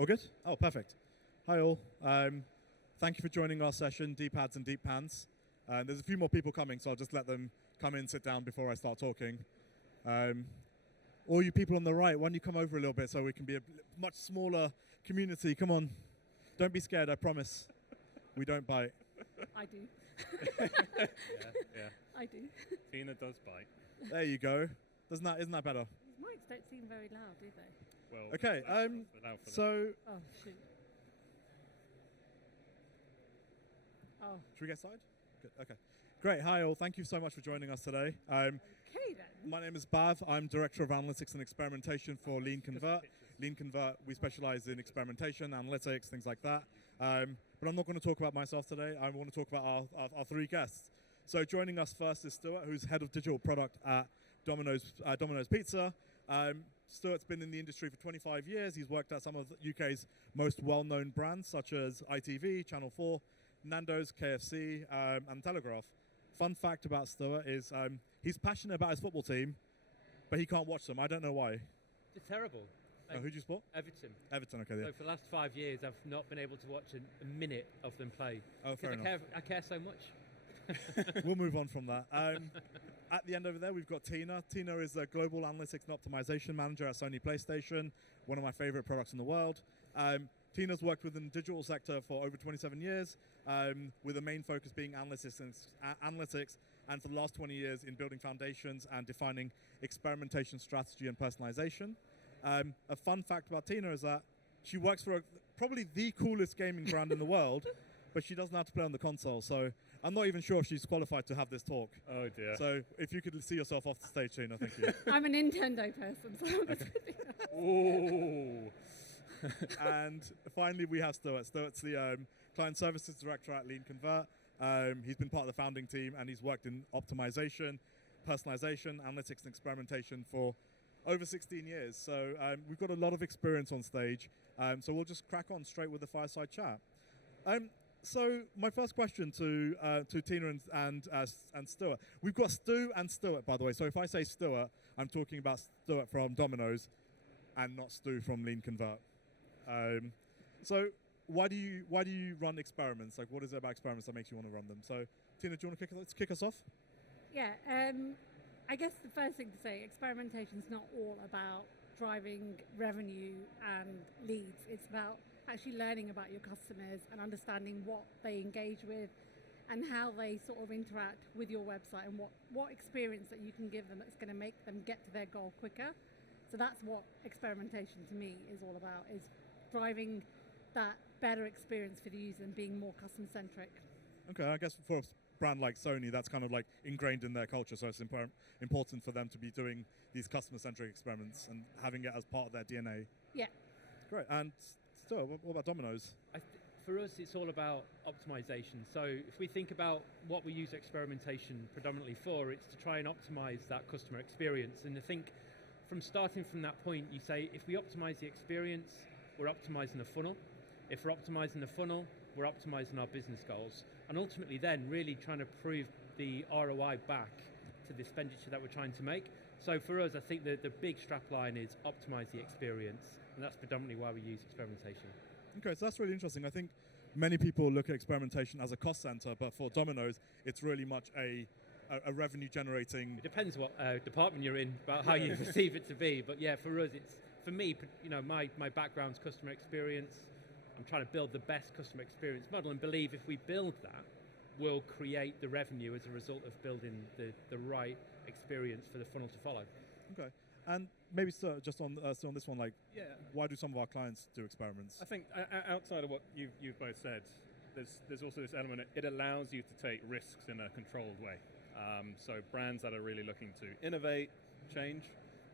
All good? Oh, perfect. Hi all. Thank you for joining our session, Deep Ads and Deep Pans. There's a few more people coming, so I'll just let them come in, sit down before I start talking. All you people on the right, why don't you come over a little bit so we can be a much smaller community? Come on. Don't be scared, I promise. We don't bite. I do. Yeah. I do. Tina does bite. There you go. Isn't that better? These mics don't seem very loud, do they? Well, Okay, so Oh, shoot. Oh, should we get started? Good. Okay. Great. Hi all. Thank you so much for joining us today. okay then. My name is Bav. I'm Director of Analytics and Experimentation for LeanConvert. LeanConvert, we specialize in experimentation, analytics, things like that. But I'm not going to talk about myself today. I want to talk about our three guests. So joining us first is Stuart, who's Head of Digital Product at Domino's Pizza. Stuart's been in the industry for 25 years. He's worked at some of the UK's most well-known brands, such as ITV, Channel 4, Nando's, KFC, and Telegraph. Fun fact about Stuart is he's passionate about his football team, but he can't watch them. I don't know why. It's terrible. Who do you support? Everton. Everton, okay. So for the last 5 years, I've not been able to watch a minute of them play. Oh, fair enough. I care so much. We'll move on from that. At the end over there, we've got Tina. Tina is a Global Analytics and Optimization Manager at Sony PlayStation, one of my favorite products in the world. Tina's worked within the digital sector for over 27 years, with the main focus being analytics, and for the last 20 years in building foundations and defining experimentation strategy and personalization. A fun fact about Tina is that she works for probably the coolest gaming brand in the world, but she doesn't know how to play on the console, so I'm not even sure if she's qualified to have this talk. Oh dear. So if you could see yourself off the stage, Tina, thank you. I'm a Nintendo person, so I'm just Ooh. And finally, we have Stuart. Stuart's the Client Services Director at LeanConvert. He's been part of the founding team, and he's worked in optimization, personalization, analytics, and experimentation for over 16 years. So we've got a lot of experience on stage. So we'll just crack on straight with the fireside chat. So my first question to Tina and Stuart. We've got Stu and Stuart, by the way. So if I say Stuart, I'm talking about Stuart from Domino's and not Stu from LeanConvert. So why do you run experiments? Like, what is it about experiments that makes you want to run them? So Tina, do you want to kick us off? Yeah, I guess the first thing to say, experimentation is not all about driving revenue and leads. It's about actually learning about your customers and understanding what they engage with and how they sort of interact with your website and what experience that you can give them that's going to make them get to their goal quicker. So that's what experimentation to me is all about, is driving that better experience for the user and being more customer-centric. Okay, I guess for a brand like Sony, that's kind of like ingrained in their culture, so it's important for them to be doing these customer-centric experiments and having it as part of their DNA. Yeah. Great. And Stuart, what about Domino's? For us, it's all about optimization. So if we think about what we use experimentation predominantly for, it's to try and optimize that customer experience. And I think starting from that point, you say, if we optimize the experience, we're optimizing the funnel. If we're optimizing the funnel, we're optimizing our business goals. And ultimately then really trying to prove the ROI back to the expenditure that we're trying to make. So for us, I think the big strap line is optimize the experience. And that's predominantly why we use experimentation. Okay, so that's really interesting. I think many people look at experimentation as a cost center, but for Domino's, it's really much a revenue generating. It depends what department you're in, about how you perceive it to be. But yeah, for us, for me, my background's customer experience. I'm trying to build the best customer experience model and believe if we build that, we'll create the revenue as a result of building the right experience for the funnel to follow. Okay. And maybe just on this one, like, why do some of our clients do experiments? I think outside of what you've both said, there's also this element. It allows you to take risks in a controlled way. So brands that are really looking to innovate, change,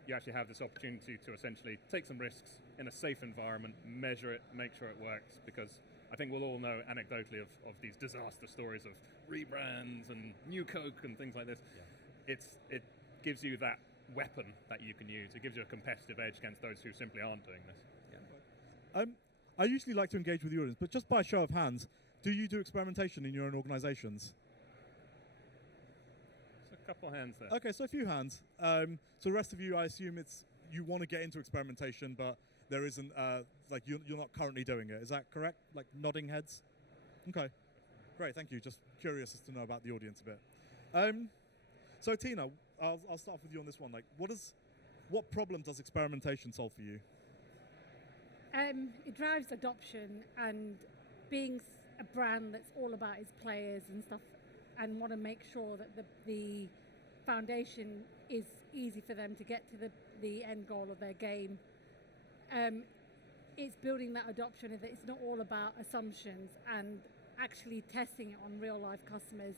you actually have this opportunity to essentially take some risks in a safe environment, measure it, make sure it works, because I think we'll all know anecdotally of these disaster stories of rebrands and new Coke and things like this. Yeah. It gives you that weapon that you can use. It gives you a competitive edge against those who simply aren't doing this. Yeah. I usually like to engage with the audience, but just by a show of hands, do you do experimentation in your own organizations? There's a couple of hands there. Okay, so a few hands. So the rest of you, I assume you want to get into experimentation, but there isn't like you're not currently doing it. Is that correct? Like nodding heads. Okay, great. Thank you. Just curious as to know about the audience a bit. So Tina, I'll start off with you on this one. Like, what problem does experimentation solve for you? It drives adoption, and being a brand that's all about its players and stuff, and want to make sure that the foundation is easy for them to get to the end goal of their game. It's building that adoption, and that it's not all about assumptions, and actually testing it on real life customers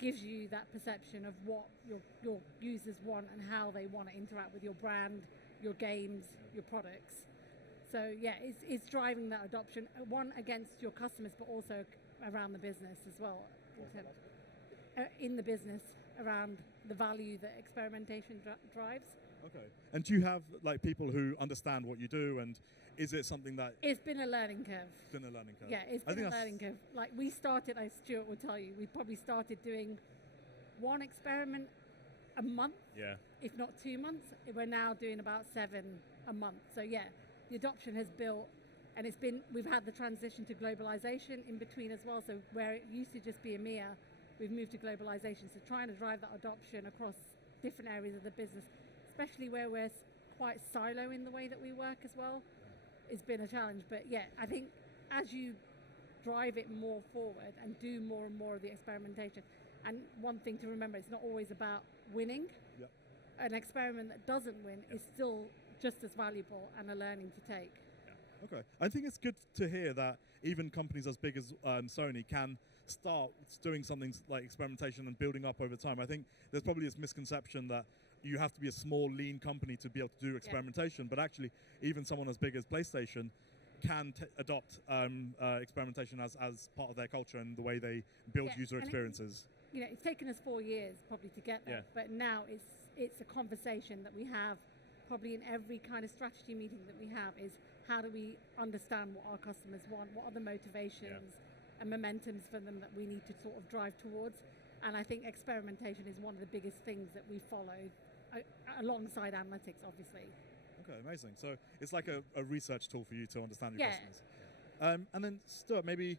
gives you that perception of what your users want and how they want to interact with your brand, your games, your products. So yeah, it's driving that adoption, one against your customers, but also around the business as well. In the business, around the value that experimentation drives. Okay. And do you have like people who understand what you do, and is it something that... It's been a learning curve. It's been a learning curve. Yeah, it's been a learning curve. Like we started, as Stuart will tell you, we probably started doing one experiment a month, if not 2 months. We're now doing about 7 a month. So yeah, the adoption has built, and we've had the transition to globalization in between as well. So where it used to just be EMEA, we've moved to globalization. So trying to drive that adoption across different areas of the business, especially where we're quite silo in the way that we work as well, it's been a challenge. But yeah, I think as you drive it more forward and do more and more of the experimentation, and one thing to remember, it's not always about winning. Yep. An experiment that doesn't win is still just as valuable and a learning to take. Okay. I think it's good to hear that even companies as big as Sony can start doing something like experimentation and building up over time. I think there's probably this misconception that you have to be a small, lean company to be able to do experimentation, but actually even someone as big as PlayStation can adopt experimentation as part of their culture and the way they build user experiences. It's taken us 4 years probably to get there, but now it's a conversation that we have probably in every kind of strategy meeting that we have, is how do we understand what our customers want, what are the motivations and momentums for them that we need to sort of drive towards. And I think experimentation is one of the biggest things that we follow alongside analytics, obviously. Okay, amazing. So it's like a research tool for you to understand your customers. And then Stuart, maybe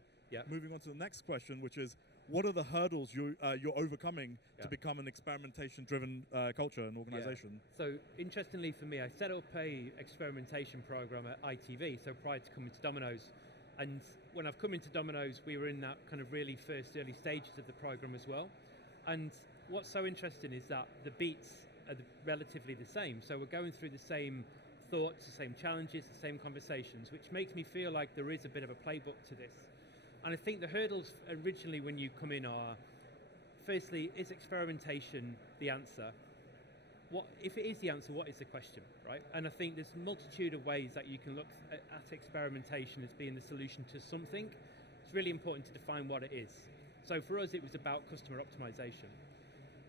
moving on to the next question, which is, what are the hurdles you're overcoming to become an experimentation-driven culture and organization? So interestingly for me, I set up a experimentation program at ITV, so prior to coming to Domino's. And when I've come into Domino's, we were in that kind of really first early stages of the program as well. And what's so interesting is that the beats are relatively the same. So we're going through the same thoughts, the same challenges, the same conversations, which makes me feel like there is a bit of a playbook to this. And I think the hurdles originally when you come in are, firstly, is experimentation the answer? If it is the answer, what is the question, right? And I think there's a multitude of ways that you can look at experimentation as being the solution to something. It's really important to define what it is. So for us, it was about customer optimization.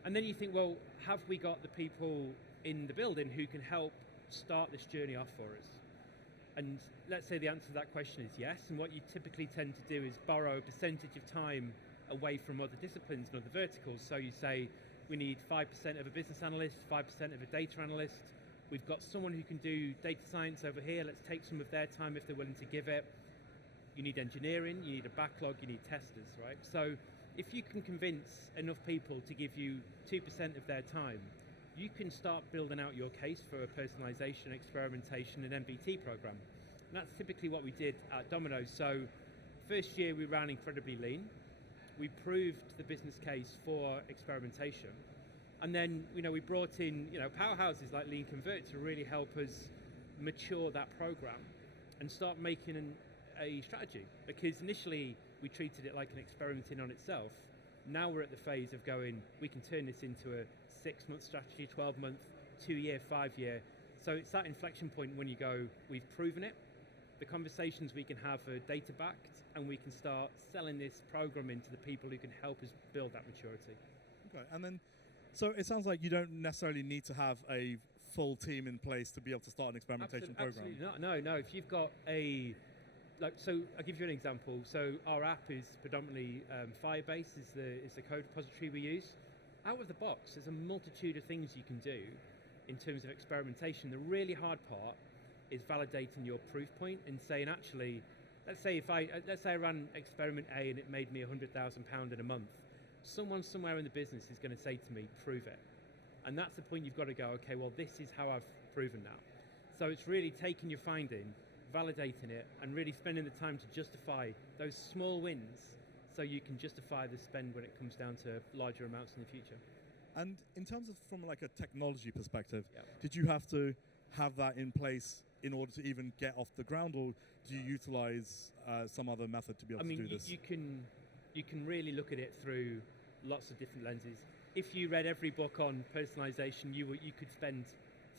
And then you think, well, have we got the people in the building who can help start this journey off for us? And let's say the answer to that question is yes, and what you typically tend to do is borrow a percentage of time away from other disciplines and other verticals. So you say, we need 5% of a business analyst, 5% of a data analyst. We've got someone who can do data science over here. Let's take some of their time if they're willing to give it. You need engineering, you need a backlog, you need testers, right? So if you can convince enough people to give you 2% of their time, you can start building out your case for a personalization, experimentation, and MBT program. And that's typically what we did at Domino's. So first year we ran incredibly lean. We proved the business case for experimentation. And then, we brought in, powerhouses like LeanConvert to really help us mature that program and start making a strategy. Because initially we treated it like an experiment in on itself. Now we're at the phase of going, we can turn this into a 6-month strategy, 12-month, 2-year, 5-year. So it's that inflection point when you go, we've proven it. The conversations we can have are data backed, and we can start selling this program into the people who can help us build that maturity. Okay, and then, so it sounds like you don't necessarily need to have a full team in place to be able to start an experimentation program. Absolutely not. No. If you've got so I'll give you an example. So our app is predominantly Firebase is the code repository we use. Out of the box, there's a multitude of things you can do. in terms of experimentation. The really hard part is validating your proof point and saying, actually, let's say I ran experiment A and it made me £100,000 in a month. Someone somewhere in the business is going to say to me, prove it. And that's the point you've got to go, okay, well, this is how I've proven that. So it's really taking your finding, validating it, and really spending the time to justify those small wins so you can justify the spend when it comes down to larger amounts in the future. And in terms of from like a technology perspective, Yeah. did you have to have that in place in order to even get off the ground, or do you utilize some other method to be able to do this? You can really look at it through lots of different lenses. If you read every book on personalization, you could spend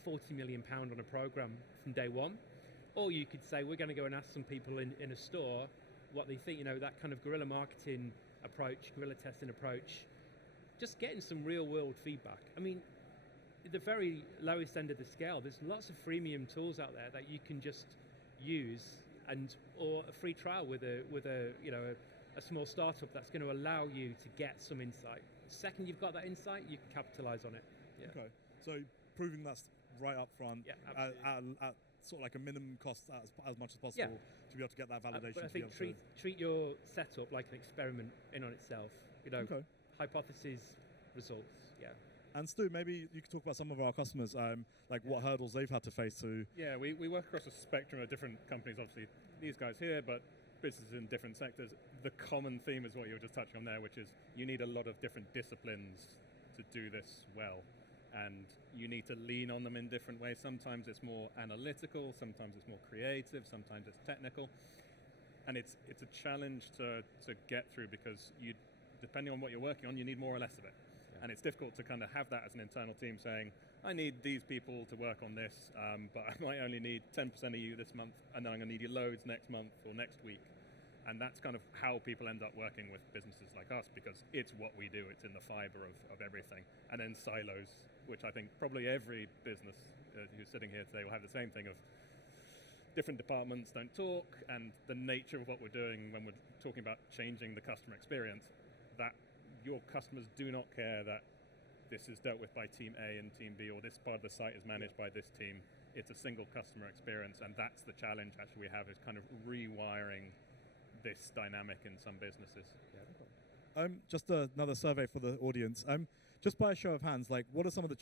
£40 million on a program from day one, or you could say we're going to go and ask some people in a store what they think. That kind of guerrilla marketing approach, guerrilla testing approach, just getting some real world feedback. I mean, at the very lowest end of the scale, there's lots of freemium tools out there that you can just use, or a free trial with a small startup that's going to allow you to get some insight. The second you've got that insight, you can capitalize on it. Yeah. Okay, so proving that's right up front, Yeah, at sort of like a minimum cost as much as possible to be able to get that validation. But I think treat your setup like an experiment in on itself. Okay. Hypothesis, results. Yeah. And Stu, maybe you could talk about some of our customers, what hurdles they've had to face to. Yeah, we work across a spectrum of different companies, obviously these guys here, but businesses in different sectors. The common theme is what you were just touching on there, which is you need a lot of different disciplines to do this well. And you need to lean on them in different ways. Sometimes it's more analytical, sometimes it's more creative, sometimes it's technical. And it's a challenge to get through, because depending on what you're working on, you need more or less of it. Yeah. And it's difficult to kind of have that as an internal team saying, I need these people to work on this, but I might only need 10% of you this month, and then I'm going to need you loads next month or next week. And that's kind of how people end up working with businesses like us, because it's what we do. It's in the fiber of everything. And then silos, which I think probably every business who's sitting here today will have the same thing of different departments don't talk, and the nature of what we're doing when we're talking about changing the customer experience, that your customers do not care that this is dealt with by team A and team B, or this part of the site is managed by this team. It's a single customer experience, and that's the challenge actually we have, is kind of rewiring this dynamic in some businesses. Yeah. Just another survey for the audience. Just by a show of hands, what are some of the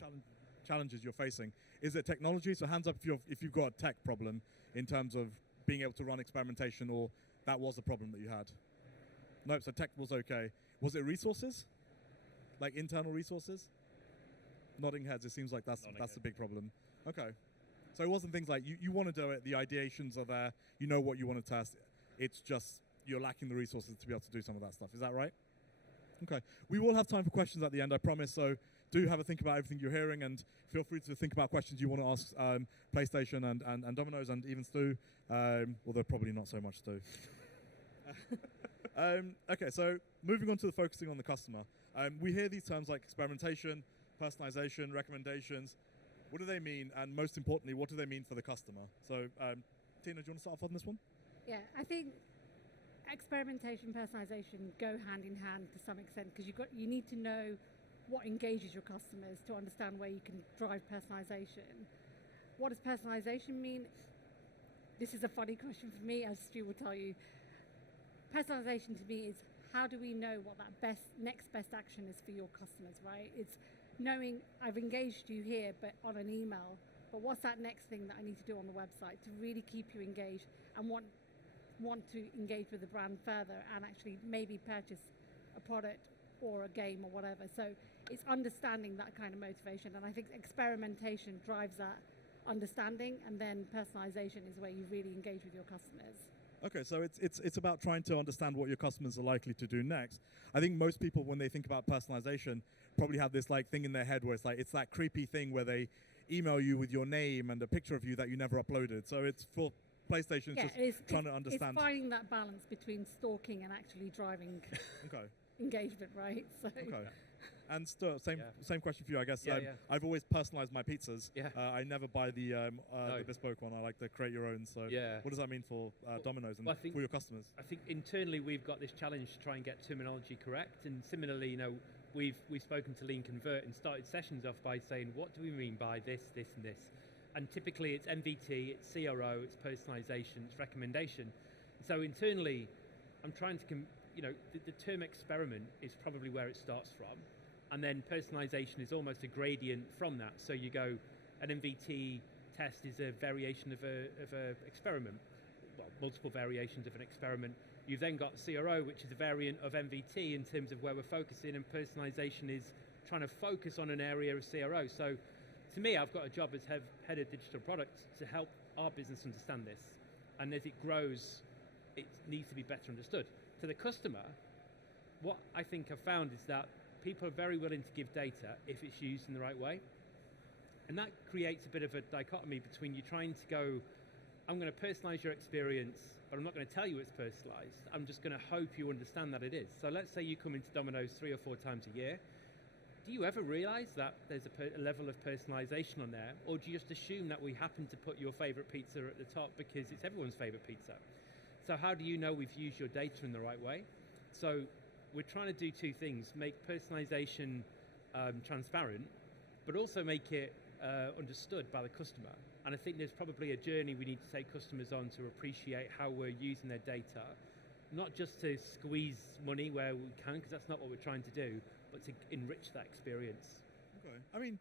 challenges you're facing? Is it technology? So hands up if you've got a tech problem in terms of being able to run experimentation, or that was a problem that you had. Nope, so tech was okay. Was it resources? Like internal resources? Nodding heads, it seems like that's the big problem. Okay. So it wasn't things like you want to do it, the ideations are there, you know what you want to test, it's just you're lacking the resources to be able to do some of that stuff. Is that right? Okay. We will have time for questions at the end, I promise, so do have a think about everything you're hearing, and feel free to think about questions you want to ask PlayStation and Domino's, and even Stu, although probably not so much Stu. Okay, so moving on to the focusing on the customer. We hear these terms like experimentation, personalization, recommendations. What do they mean? And most importantly, what do they mean for the customer? So, Tina, do you want to start off on this one? Yeah, I think experimentation, personalization go hand in hand to some extent, because you need to know what engages your customers to understand where you can drive personalization. What does personalization mean? This is a funny question for me, as Stu will tell you. Personalization to me is, how do we know what that next best action is for your customers, right? It's knowing I've engaged you here, but on an email, but what's that next thing that I need to do on the website to really keep you engaged and want to engage with the brand further and actually maybe purchase a product or a game or whatever. So it's understanding that kind of motivation, and I think experimentation drives that understanding, and then personalization is where you really engage with your customers. Okay, so it's about trying to understand what your customers are likely to do next. I think most people, when they think about personalization, probably have this thing in their head where it's that creepy thing where they email you with your name and a picture of you that you never uploaded. So it's for PlayStation, trying to understand. It's finding that balance between stalking and actually driving okay. engagement, right? So. Okay. And same question for you, I guess. Yeah. I've always personalized my pizzas. Yeah. I never buy the bespoke one. I like to create your own. So what does that mean for Domino's and for your customers? I think internally we've got this challenge to try and get terminology correct, and similarly, we've spoken to LeanConvert and started sessions off by saying, what do we mean by this, this, and this? And typically it's MVT, it's CRO, it's personalization, it's recommendation. So internally, I'm trying to, the term experiment is probably where it starts from. And then personalization is almost a gradient from that. So you go, an MVT test is a variation of a experiment, well, multiple variations of an experiment. You've then got CRO, which is a variant of MVT in terms of where we're focusing, and personalization is trying to focus on an area of CRO. So to me, I've got a job as head of digital products to help our business understand this. And as it grows, it needs to be better understood. To the customer, what I think I've found is that people are very willing to give data if it's used in the right way. And that creates a bit of a dichotomy between you trying to go, I'm going to personalize your experience, but I'm not going to tell you it's personalized. I'm just going to hope you understand that it is. So let's say you come into Domino's 3 or 4 times a year. Do you ever realize that there's a level of personalization on there? Or do you just assume that we happen to put your favorite pizza at the top because it's everyone's favorite pizza? So how do you know we've used your data in the right way? So we're trying to do 2 things: make personalization transparent, but also make it understood by the customer. And I think there's probably a journey we need to take customers on to appreciate how we're using their data, not just to squeeze money where we can, because that's not what we're trying to do, but to enrich that experience. Okay. I mean,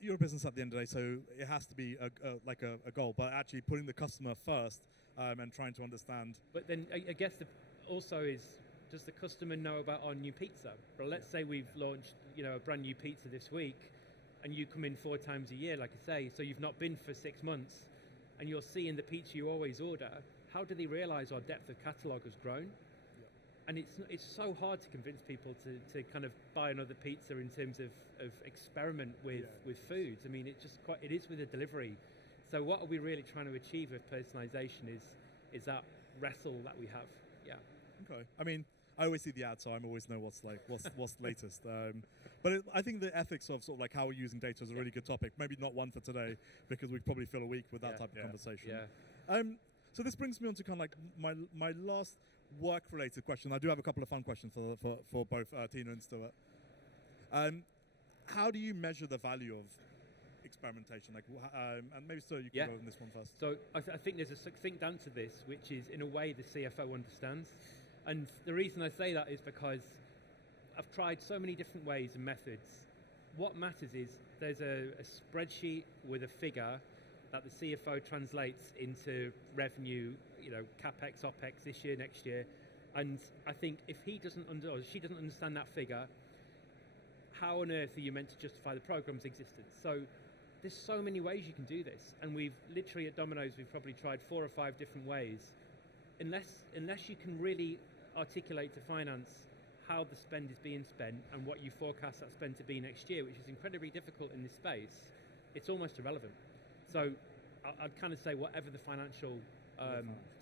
you're a business at the end of the day, so it has to be a goal, but actually putting the customer first and trying to understand. But then I guess also is, does the customer know about our new pizza? Well, let's say we've launched, a brand new pizza this week, and you come in 4 times a year, like I say, so you've not been for 6 months, and you're seeing the pizza you always order. How do they realize our depth of catalog has grown? Yeah. And it's so hard to convince people to kind of buy another pizza in terms of experiment with foods. I mean, it is with a delivery. So what are we really trying to achieve with personalization is that wrestle that we have. Yeah. Okay. I mean, I always see the ad, so I always know what's the latest. But I think the ethics of sort of like how we're using data is a really good topic. Maybe not one for today, because we'd probably fill a week with that type of conversation. Yeah. So this brings me on to kind of like my last work-related question. I do have a couple of fun questions for both Tina and Stuart. How do you measure the value of experimentation? Like, and maybe Stuart, you can go on this one first. So I think there's a succinct answer to this, which is in a way the CFO understands. And the reason I say that is because I've tried so many different ways and methods. What matters is there's a spreadsheet with a figure that the CFO translates into revenue, CapEx, OpEx this year, next year. And I think if he doesn't or she doesn't understand that figure, how on earth are you meant to justify the program's existence? So there's so many ways you can do this. And we've literally at Domino's, we've probably tried 4 or 5 different ways. Unless you can really articulate to finance how the spend is being spent and what you forecast that spend to be next year, which is incredibly difficult in this space, it's almost irrelevant. So I'd kind of say whatever the financial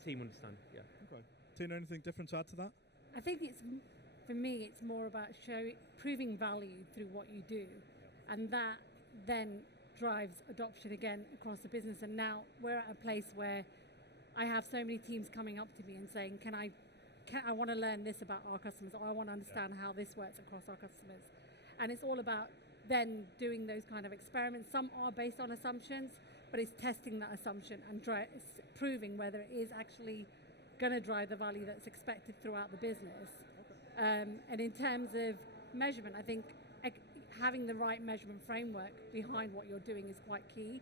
team understand. Yeah. Okay. Tina, anything different to add to that? I think for me, it's more about proving value through what you do, and that then drives adoption again across the business. And now we're at a place where I have so many teams coming up to me and saying, I want to learn this about our customers, or I want to understand how this works across our customers. And it's all about then doing those kind of experiments. Some are based on assumptions, but it's testing that assumption and proving whether it is actually going to drive the value that's expected throughout the business. And in terms of measurement, I think having the right measurement framework behind what you're doing is quite key.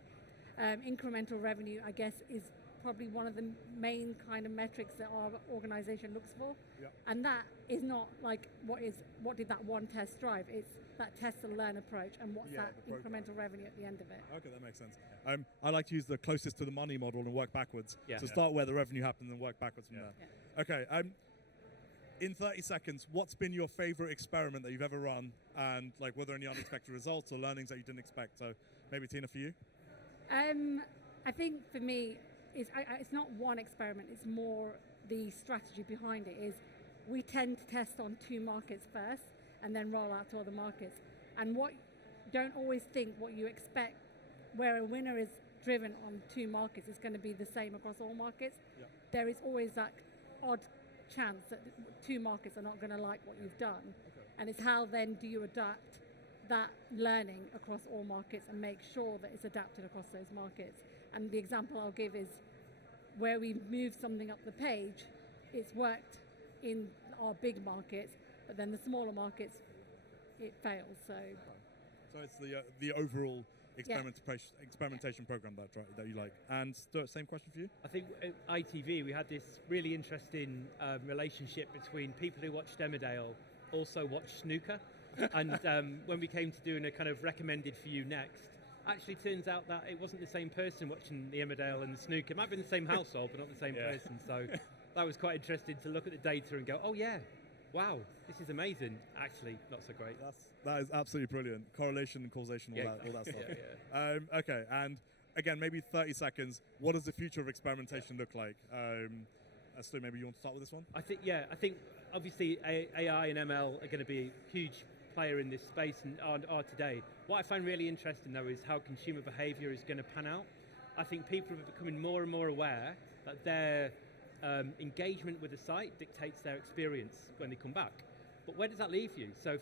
Incremental revenue, I guess, is probably one of the main kind of metrics that our organization looks for. Yep. And that is not like what did that one test drive? It's that test and learn approach, and what's that incremental revenue at the end of it. Okay, that makes sense. I like to use the closest to the money model and work backwards. Yeah. So start where the revenue happens and work backwards from there. Yeah. Okay. In 30 seconds, what's been your favorite experiment that you've ever run, and like were there any unexpected results or learnings that you didn't expect? So maybe Tina, for you. I think for me, it's not one experiment, it's more the strategy behind it. Is we tend to test on 2 markets first and then roll out to other markets. And don't always think what you expect, where a winner is driven on 2 markets, is going to be the same across all markets. Yeah. There is always that odd chance that 2 markets are not going to like what you've done. Okay. And it's how then do you adapt that learning across all markets and make sure that it's adapted across those markets. And the example I'll give is where we move something up the page, it's worked in our big markets, but then the smaller markets, it fails. So it's the overall experimentation program that you like. And Stuart, same question for you? I think at ITV we had this really interesting relationship between people who watched Emmerdale also watched snooker. And when we came to doing a kind of recommended for you next, actually turns out that it wasn't the same person watching the Emmerdale and the snooker. It might have been the same household, but not the same person. So that was quite interesting to look at the data and go, oh yeah, wow, this is amazing. Actually, not so great. That is absolutely brilliant. Correlation and causation, all that stuff. Okay, and again, maybe 30 seconds. What does the future of experimentation look like? Stu, maybe you want to start with this one? I think obviously AI and ML are going to be a huge player in this space and are today. What I find really interesting though is how consumer behavior is going to pan out. I think people are becoming more and more aware that their engagement with the site dictates their experience when they come back. But where does that leave you? So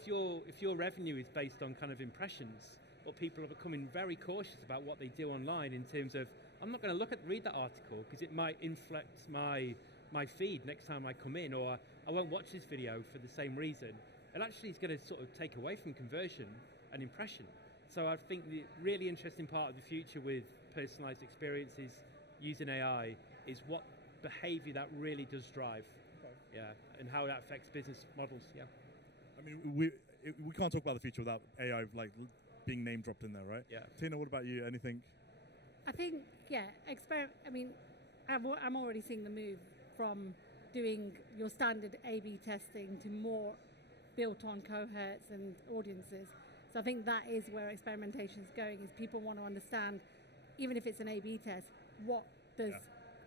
if your revenue is based on kind of impressions, but people are becoming very cautious about what they do online in terms of, I'm not going to read that article because it might inflect my feed next time I come in, or I won't watch this video for the same reason. It actually is going to sort of take away from conversion and impression. So I think the really interesting part of the future with personalized experiences using AI is what behavior that really does drive. Okay. And how that affects business models. I mean, we can't talk about the future without AI like being name dropped in there, right? Yeah. Tina, what about you? Anything? I think, I'm already seeing the move from doing your standard A/B testing to more built on cohorts and audiences. So I think that is where experimentation is going, is people want to understand, even if it's an A/B test, what does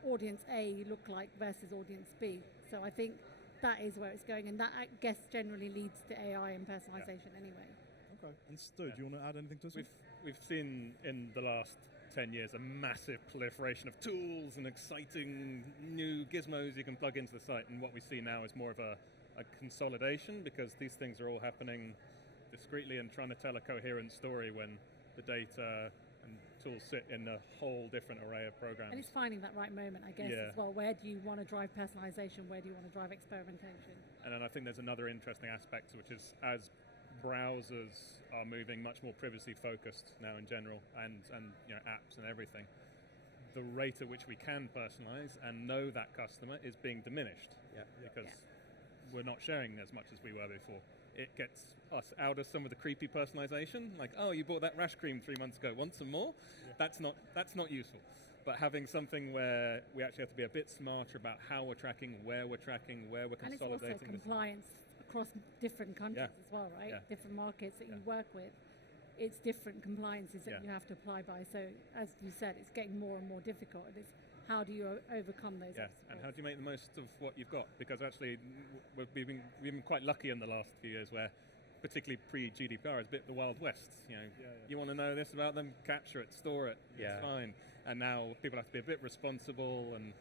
audience A look like versus audience B. So I think that is where it's going, and that, I guess, generally leads to AI and personalization anyway. Okay. And Stu, do you want to add anything to this? We've seen in the last 10 years a massive proliferation of tools and exciting new gizmos you can plug into the site, and what we see now is more of a consolidation, because these things are all happening discreetly and trying to tell a coherent story when the data and tools sit in a whole different array of programs. And it's finding that right moment, I guess, as well. Where do you want to drive personalization? Where do you want to drive experimentation? And then I think there's another interesting aspect, which is as browsers are moving much more privacy focused now in general, and apps and everything, the rate at which we can personalize and know that customer is being diminished because we're not sharing as much as we were before. It gets us out of some of the creepy personalization, like, oh, you bought that rash cream 3 months ago, want some more? That's not useful. But having something where we actually have to be a bit smarter about how we're tracking, where we're consolidating. And it's also compliance across different countries as well, right? Yeah. Different markets that you work with. It's different compliances that you have to apply by. So as you said, it's getting more and more difficult. It's how do you overcome those obstacles? And how do you make the most of what you've got? Because actually, we've been quite lucky in the last few years where, particularly pre-GDPR, it's a bit the Wild West. You want to know this about them, capture it, store it, it's fine. And now people have to be a bit responsible and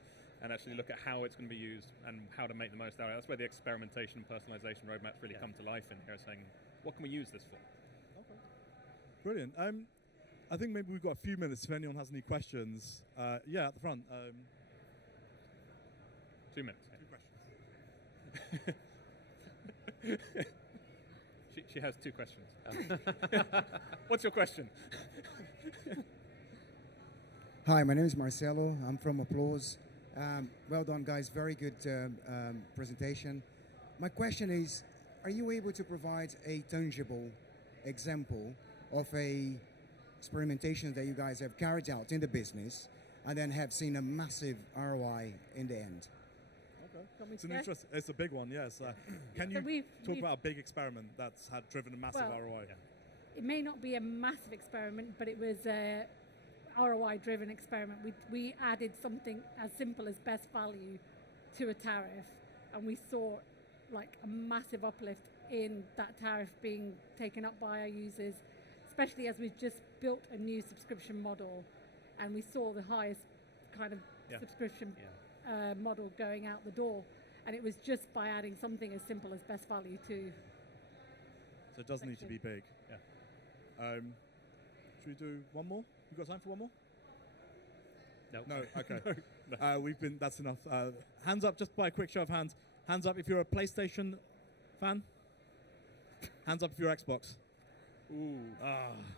actually look at how it's going to be used and how to make the most out of it. That's where the experimentation and personalization roadmaps really come to life in here, saying, what can we use this for? Okay. Brilliant. I think maybe we've got a few minutes if anyone has any questions. At the front. 2 minutes. 2 questions. She has 2 questions. What's your question? Hi, my name is Marcelo. I'm from Applause. Well done, guys. Very good presentation. My question is, are you able to provide a tangible example of a experimentation that you guys have carried out in the business and then have seen a massive ROI in the end? Okay. It's a big one, yes. Can you talk about a big experiment that's had driven a massive ROI? It may not be a massive experiment, but it was a ROI-driven experiment. We added something as simple as best value to a tariff, and we saw like a massive uplift in that tariff being taken up by our users, especially as we've just built a new subscription model, and we saw the highest kind of subscription model going out the door, and it was just by adding something as simple as best value to So it does need to be big. Yeah. Should we do one more? You got time for one more? Nope. No. Okay. No. That's enough. Hands up, just by a quick show of hands. Hands up if you're a PlayStation fan. Hands up if you're Xbox. Ooh.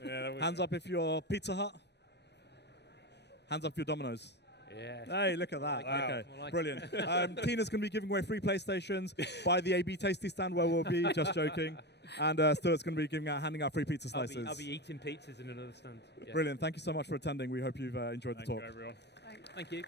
Yeah, Hands up if you're Pizza Hut. Hands up if you're Domino's. Yeah. Hey, look at that. Wow. Okay, I like brilliant. Tina's going to be giving away free PlayStations by the AB Tasty stand where we'll be, just joking. And Stuart's going to be handing out free pizza slices. I'll be eating pizzas in another stand. Yeah. Brilliant. Thank you so much for attending. We hope you've enjoyed the talk. Thank you, everyone. Thanks. Thank you.